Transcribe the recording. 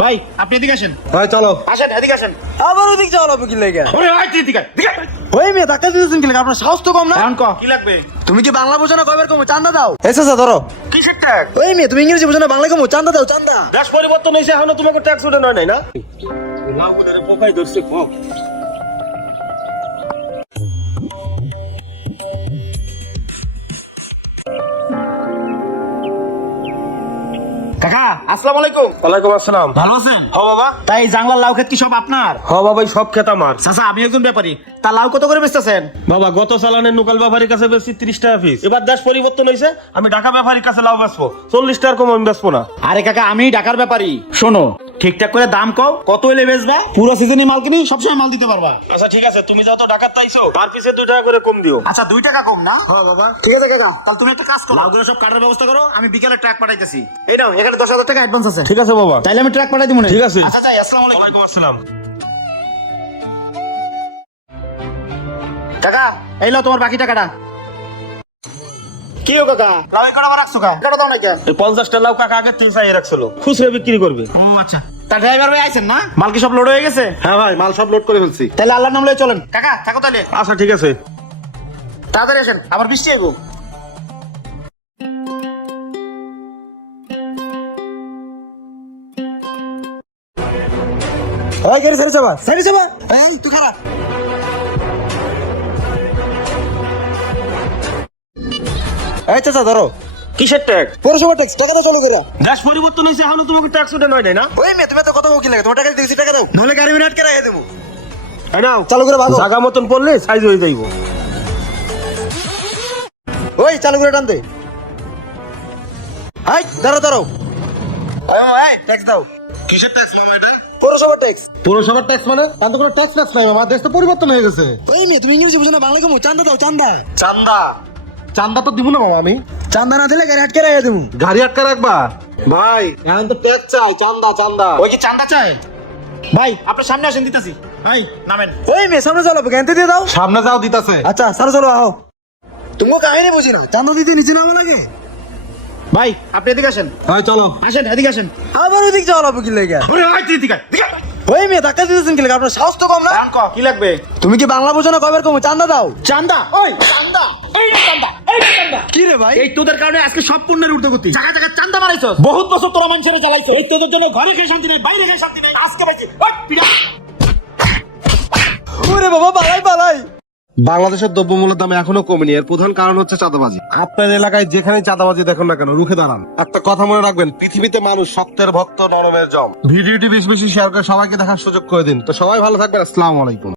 ভাই আপনি এদিকে আসেন। ভাই চলো। আসেন এদিকে আসেন। আবার ওদিক যাওয়া কি লাগে? ওরে ভাই তুই এদিকে আয়, এদিকে আয়। ওই মেয়ে ধাক্কা দিতেছেন কি লাগে? আপনার সাহস তো কম না। এখন কি লাগবে? তুমি কি বাংলা বোঝো না? কয়বার কমো চান্দা দাও। এসে ধরো। কিসের ট্যাগ? ওই মেয়ে তুমি ইংরেজি বোঝো না, বাংলা কমো চান্দা দাও চান্দা। দেশ পরিবর্তন হয়েছে এখনো তোমাকে ট্যাক্স উঠে নয় নাই না? পোকাই ধরছে পোক। কাকা আসসালামু আলাইকুম। ওয়ালাইকুম আসসালাম। ভালো আছেন? হ বাবা। তাই জাংলার লাউ ক্ষেত কি সব আপনার? হ বাবা, এই সব খেত আমার। চাচা আমি একজন ব্যাপারী, তা লাউ কত করে বেচতেছেন? বাবা গত চালানের নোকাল ব্যাপারীর কাছে বেশি 30 টাকা পিস। এবার দেশ পরিবর্তন হয়েছে, আমি ঢাকা ব্যাপারীর কাছে লাউ বেচবো 40 টাকার কম আমি বেচবো না। আরে কাকা আমি ঢাকার ব্যাপারী, শোনো ঠিকঠাক করে দাম কও, কত হইলে বেচবা? পুরো সিজনে মাল কিনি, সবসময় মাল দিতে পারবা। আচ্ছা ঠিক আছে, তুমি যত ঢাকার তাইছো পার পিসে 2 টাকা করে কম দিও। আচ্ছা 2 টাকা কম না? হ্যাঁ বাবা। ঠিক আছে কাকা, তাহলে তুমি একটা কাজ করো, লাউগুলো সব কাটার ব্যবস্থা করো, আমি বিকালে ট্রাক পাঠাইতেছি। এই নাও এখানে 10,000 টাকা অ্যাডভান্স আছে। ঠিক আছে বাবা। তাইলে আমি ট্রাক পাঠাই দিব না? ঠিক আছে। আচ্ছা যাই, আসসালামু আলাইকুম। ওয়ালাইকুম আসসালাম। কাকা এই নাও তোমার বাকি টাকাটা। কি ও কাকা, লাউ কটা বার রাখছো কা? কটা দাও না কে? এই 50টা লাউ কাকা আগে থেকে চাই রাখছিল, খুচরা বিক্রি করবে। ও আচ্ছা, তা ড্রাইভার ভাই আইছেন না? মাল কি সব লোড হয়ে গেছে? হ্যাঁ ভাই, মাল সব লোড করে ফেলছি। তাহলে আল্লাহর নাম লয়ে চলেন। কাকা থাকো তাহলে, আচ্ছা ঠিক আছে। তাড়াতাড়ি আসেন, আবার বৃষ্টি আইবো। ওই গাড়ি ছেড়ে যাবা, ছেড়ে যাবা। এই তুই খারাপ। এই চাচা ধরো। কিসের ট্যাক্স? পৌরসভা ট্যাক্স টাকা দাও, চলো করে। দেশ পরিবর্তন হয়েছে এখনো তোমাকে ট্যাক্স উঠে নয় নাই না? ওই মেয়ে তুমি তো কথা বকি লাগে, তোমার টাকা দিয়েছি, টাকা দাও, নাহলে গাড়ি মিনিট কেটে দেবো। তাই না? চালু করে ভাগো। জায়গা মতন পড়লে সাইজ হয়ে যাইব। ওই চালু করে টান দে। হাই ধরো ধরো। ট্যাক্স দাও। কিসের ট্যাক্স মামা এটা? পৌরসভা ট্যাক্স। পৌরসভার ট্যাক্স মানে? এখন তো কোনো ট্যাক্স ফ্যাক্স নাই মামা, দেশ তো পরিবর্তন হয়ে গেছে। ওই মেয়ে তুমি ইংরেজি বোঝো না, বাংলা কমো চান্দা দাও চান্দা। চান্দা? চান্দা তো দিব না মামা আমি। চান্দা না দিলে গাড়ি আটকে রেখে দেবো। গাড়ি আটকা রাখবা? ভাই এখন তো ট্যাক্স চাই, চান্দা চান্দা। ওই কি চান্দা চাই? ভাই আপনার সামনে আসেন, দিতেছি। ভাই নামেন। ওই মেয়ে সামনে চলো, গ্যান্তে দিয়ে দাও। সামনে যাও দিতাছে। আচ্ছা চলো চলো আও। তুমি কাহিনী বুঝি না, চান্দা দিতে নিচে নামা লাগে। ভাই আপনি এদিকে আসেন। ভাই চলো। আসেন এদিকে আসেন। আবার ওদিক যাওয়া লাগবে কি লাগে? ওরে ভাই তুই এদিকে আয়, এদিকে আয়। ওই মেয়ে ধাক্কা দিতেছেন কি লাগে? আপনার সাহস তো কম না। এখন কি লাগবে? তুমি কি বাংলা বোঝো না? কয়বার কমো চান্দা দাও। চান্দা? ওই চান্দা, এই রে চান্দা, এই রে চান্দা। কি রে ভাই? এই তোদের কারণে আজকে সব পণ্যের ঊর্ধ্বগতি। জায়গা জায়গা চান্দা মারাইছস, বহুত বছর তোরা মানুষের জ্বালাইছস। এই তোদের জন্য ঘরে খেয়ে শান্তি নাই, বাইরে খেয়ে শান্তি নাই, আজকে পাইছি। ওই পিড়া। ওরে বাবা পালাই পালাই। বাংলাদেশের দ্রব্যমূল্যের দাম এখনো কমেনি, এর প্রধান কারণ হচ্ছে চাঁদাবাজি। আপনার এলাকায় যেখানে চাঁদাবাজি দেখুন না কেন, রুখে দাঁড়ান। একটা কথা মনে রাখবেন, পৃথিবীতে মানুষ শক্তের ভক্ত, নরমের জম। ভিডিওটি বেশি বেশি শেয়ার করে সবাইকে দেখার সুযোগ করে দিন। তো সবাই ভালো থাকবেন। আসসালামু আলাইকুম।